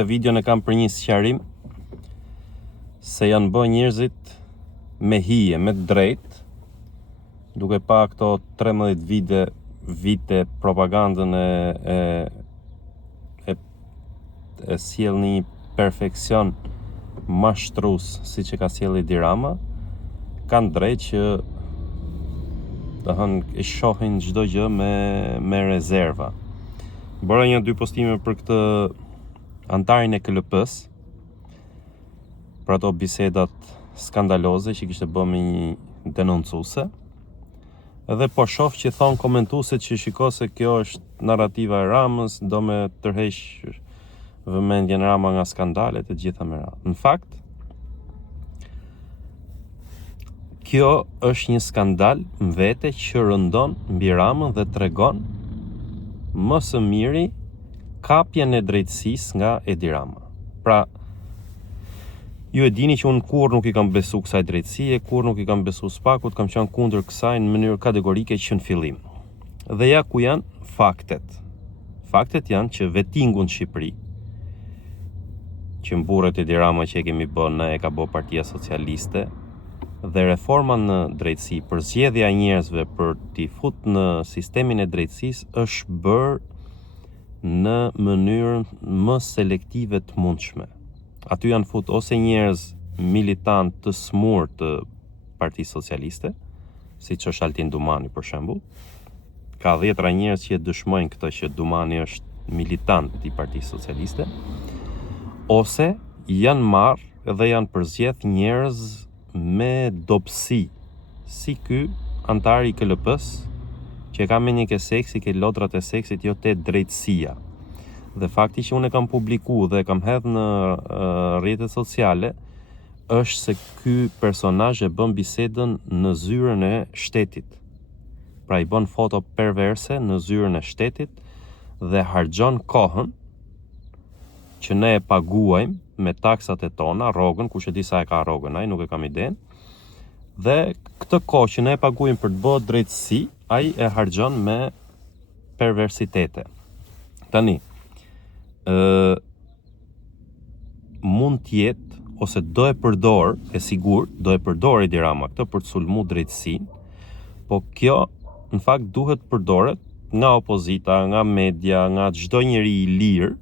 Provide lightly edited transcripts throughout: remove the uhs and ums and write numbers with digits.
këtë video në kam për një sqarim se janë bë njerëzit me hije, me drejt, duke pa këto 13 vite propagandën e sjell një perfekcion mashtrues siç e ka sjellë Edi Rama, kanë drejt që e shohin çdo gjë me rezerva. Bëra 1-2 postime për këtë antarin e KLP-s, për ato bisedat skandaloze që kishte bërë me një denoncuese. Edhe po shoh që thon komentuesit që shiko se kjo është narrativa e Ramës, do me tërheq vëmendjen Rama nga skandalet e gjitha me radhë. Në fakt, kjo është një skandal në vete që rëndon mbi Ramën dhe tregon më së miri kapjen e drejtësisë nga Edi Rama. Pra, ju e dini që unë kur nuk i kam besu kësaj drejtësie, kur nuk i kam besu Spakut, kam qenë kundër kësaj në mënyrë kategorike që në fillim. Dhe ja ku janë faktet. Faktet janë që vetingu në Shqipëri, që mburret Edi Rama që e kemi bërë ne, e ka bërë Partia Socialiste, dhe reforma në drejtësi, për zgjedhja e njerëzve për t'i fut në sistemin e drejtësisë është bërë në mënyrën më selektive të mundshme. Aty janë fut ose njerëz militant të smur të Partisë Socialiste, siç është Altin Dumani për shembull. Ka 10 njerëz që dëshmojnë këtë që Dumani është militant i Partisë Socialiste, ose janë marrë dhe janë përzgjedh njerëz me dobësi, si ky antari i KLP-s, që ka me një ke seksi, ke lodrat e seksit, jo te drejtësia. Dhe fakti që unë e kam publiku dhe kam hedh në rrjetet sociale, është se ky personazh e bën bisedën në zyrën e shtetit. Pra i bën foto perverse në zyrën e shtetit dhe harxhon kohën që ne e paguajmë me taksat e tona, rrogën, kush e di sa e ka rrogën, ai nuk e kam iden. Dhe këtë kohë që ne e paguajmë për të bërë drejtësi, ai e harxhon me perversitete. Tani, mund të jetë ose do e përdor, e sigurt, do e përdor Edi Rama këtë për të sulmu drejtësinë, po kjo në fakt duhet përdoret nga opozita, nga media, nga çdo njeri i lirë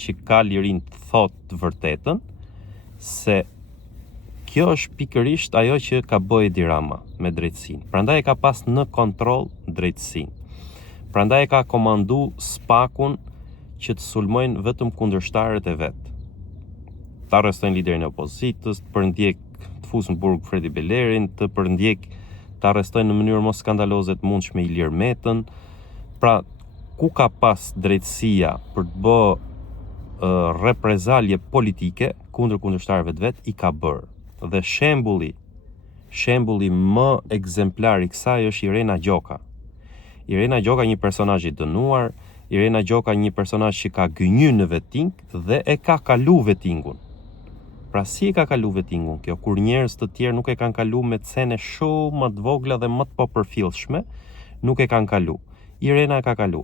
që ka lirin të thotë të vërtetën, se kjo është pikërisht ajo që ka bëjë Edi Rama me drejtësinë. Prandaj e ka pas në kontroll drejtësinë. Prandaj e ka komandu Spakun që të sulmojnë vetëm kundërshtarët e vet. Ta arrestojnë liderin e opozitës, të përndjek të fusë në burg Fredi Belerin, të përndjek të arrestojnë në mënyrë mos skandaloze të mundshme Ilir Metën. Pra, ku ka pas drejtësia për të bë reprezalje politike kundër kundërshtarëve të vet, i ka bërë. Dhe shembulli më ekzemplar i kësaj është Irena Gjoka. Irena Gjoka një personazh i dënuar, Irena Gjoka një personazh që ka gënjy në veting dhe e ka kalu vetingun. Pra si e ka kalu vetingun kjo, kur njerëz të tjerë nuk e kanë kalu me cene shumë më të vogla dhe më të popërfillshme, nuk e kanë kalu. Irena e ka kalu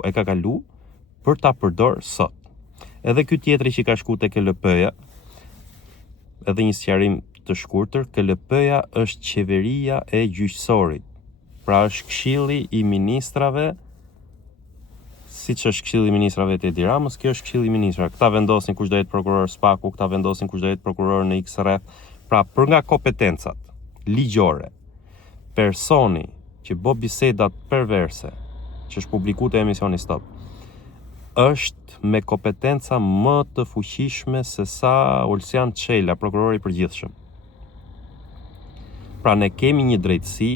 për ta përdor sot. Edhe ky tjetri që ka shku te KLP-ja, edhe një sqarim të shkurtër, KLP-ja është qeveria e gjyqësorit. Pra është këshilli i ministrave, siç është këshilli i ministrave të Edi Ramës, kjo është këshilli i ministrave. Këta vendosin kush do jetë prokuror Spaku, këta vendosin kush do jetë prokuror në X rreth. Pra për nga kompetencat ligjore, personi që bë bisedat perverse, që është publikuar te emisioni Stop, është me kompetenca më të fuqishme se sa Ulsian Çela, prokurori i përgjithshëm. Pra ne kemi një drejtësi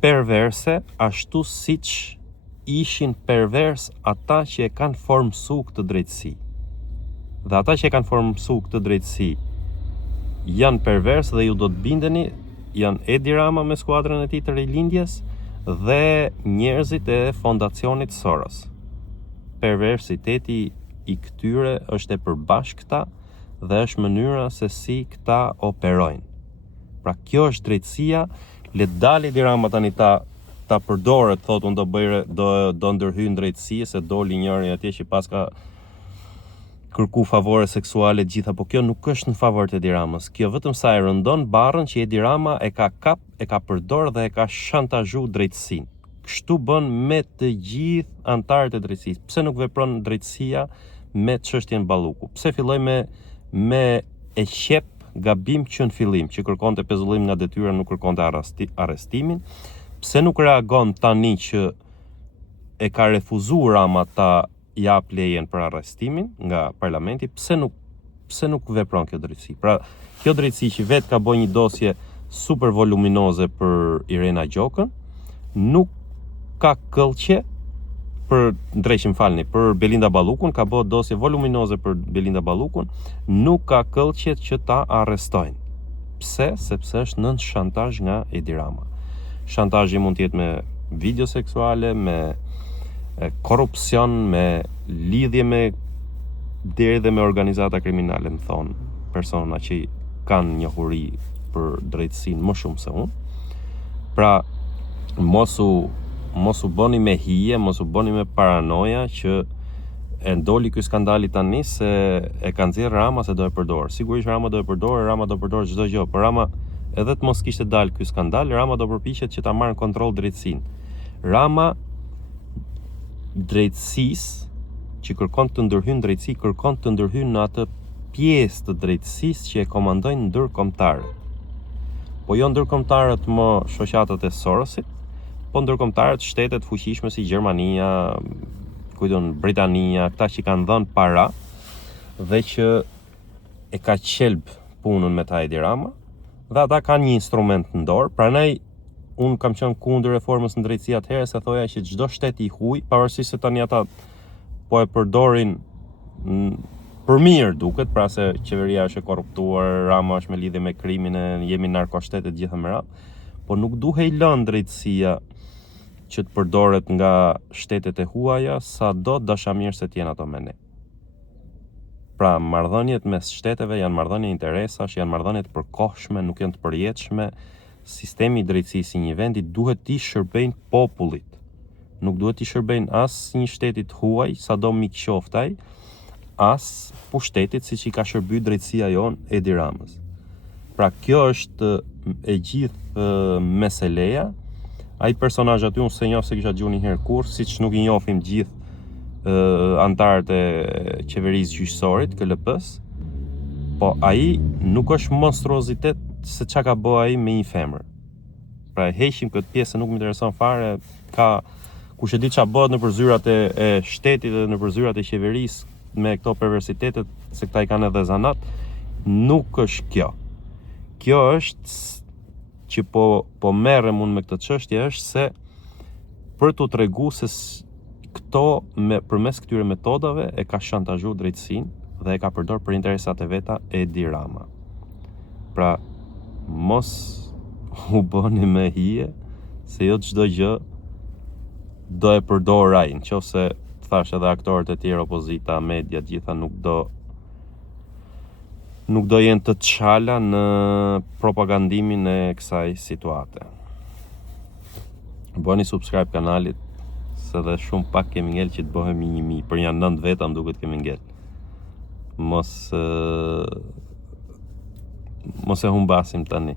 perverse, ashtu siç ishin pervers ata që e kanë formsu këtë drejtësi. Dhe ata që e kanë formsu këtë drejtësi janë pervers dhe ju do të bindeni, janë Edi Rama me skuadrën e tij të rilindjes dhe njerëzit e fondacionit Soros. Perversiteti i këtyre është e përbashkëta dhe është mënyra se si këta operojnë. Pra kjo është drejtësia, le të dalë Edi Rama tani ta përdoret, thotë unë do ndërhyj në drejtësi, se doli njëri atje që pas kërku favore seksuale gjitha, po kjo nuk është në favor të Edi Ramës. Kjo vetëm sa e rëndon barën që Edi Rama e ka kap, e ka përdor dhe e ka shantazhu drejtësinë. Kështu bën me të gjithë antarët e drejtësisë. Pse nuk vepron drejtësia me çështjen Balluku? Pse filloi me e qep gabim që në fillim, që kërkonte pezullim nga detyra, nuk kërkonte arrestimin? Pse nuk reagon tani që e ka refuzuar Rama ta jap lejen për arrestimin nga parlamenti? Pse nuk vepron kjo drejtësi? Pra, kjo drejtësi që vetë ka bërë një dosje super voluminoze për Irena Gjokën, nuk ka këllqe për Belinda Ballukun, ka bërë dosje voluminoze për Belinda Ballukun, nuk ka këllqe që ta arrestojnë. Pse? Sepse është nën shantazh nga Edi Rama. Shantazhi mund të jetë me video seksuale, me korrupsion, me lidhje deri dhe me organizata kriminale, më thonë persona që kanë njohuri për drejtësinë më shumë se unë. Pra, mos u bëni me hije, mos u bëni me paranoja që e ndoli ky skandali tani se e ka nxjerr Rama se do e përdor. Sigurisht Rama do e përdor çdo gjë, por Rama edhe të mos kishte dalë ky skandal, Rama do përpiqet që ta marrë në kontroll drejtësinë. Rama drejtësisë që kërkon të ndërhyjnë drejtësi, kërkon të ndërhyjnë në atë pjesë të drejtësisë që e komandojnë ndërkombëtarët. Po jo ndërkombëtarët më shoqatat e Sorosit, po ndërkombëtarët shtetet fuqishme si Gjermania, Britania, këta që kanë dhënë para dhe që e ka qelb punën me ta Edi Rama, dhe ata kanë një instrument në dorë. Prandaj unë kam qenë kundër reformës në drejtësi atëherë, se thoja që çdo shtet i huaj, pavarësisht se tani ata po e përdorin për mirë duket, pra se qeveria është e korruptuar, Rama është me lidhje me krimin, jemi narkoshtetet gjitha me radhë, po nuk duhej lënë drejtësia që të përdoret nga shtetet e huaja, sado dashamirë se t'jenë ato me ne. Pra, marrëdhëniet mes shteteve janë marrëdhënie interesash, janë marrëdhënie të përkohshme, nuk janë të përjetshme. Sistemi i drejtësisë i një vendi duhet t'i shërbejnë popullit. Nuk duhet t'i shërbejnë as një shtetit huaj, sado mik qoftë ai, as pushtetit siç i ka shërbyer drejtësia jon Edi Ramës. Pra, kjo është e gjithë meseleja. Ai personazh aty unë se njoh se kisha dëgjuar një herë kurrë, siç nuk i njohim gjithë antarët e qeverisë gjyqësorit, KLP-s, po ai nuk është monstruozitet se çka ka bëu ai me një femër. Pra, heqim këtë pjesë se nuk më intereson fare, kush e di çfarë bëhet nëpër zyrat e shtetit dhe nëpër zyrat e qeverisë me këto perversitetet, se këta i kanë edhe zanat, nuk është kjo. Kjo është që po merrem unë me këtë çështje, është se për t'u treguar se këto përmes këtyre metodave e ka shantazhuar drejtësinë dhe e ka përdor për interesat e veta Edi Rama. Pra, mos u bëni me hije, se jo çdo gjë do e përdor ai, nëse thash edhe aktorët e tjerë, opozita, media, gjitha nuk do jenë të çala në propagandimin e kësaj situate. Bëni subscribe kanalit, se dhe shumë pak kemi ngel që të bëhemi 1000, për janë 9 veta më duket kemi ngel. Mos e humbasim tani.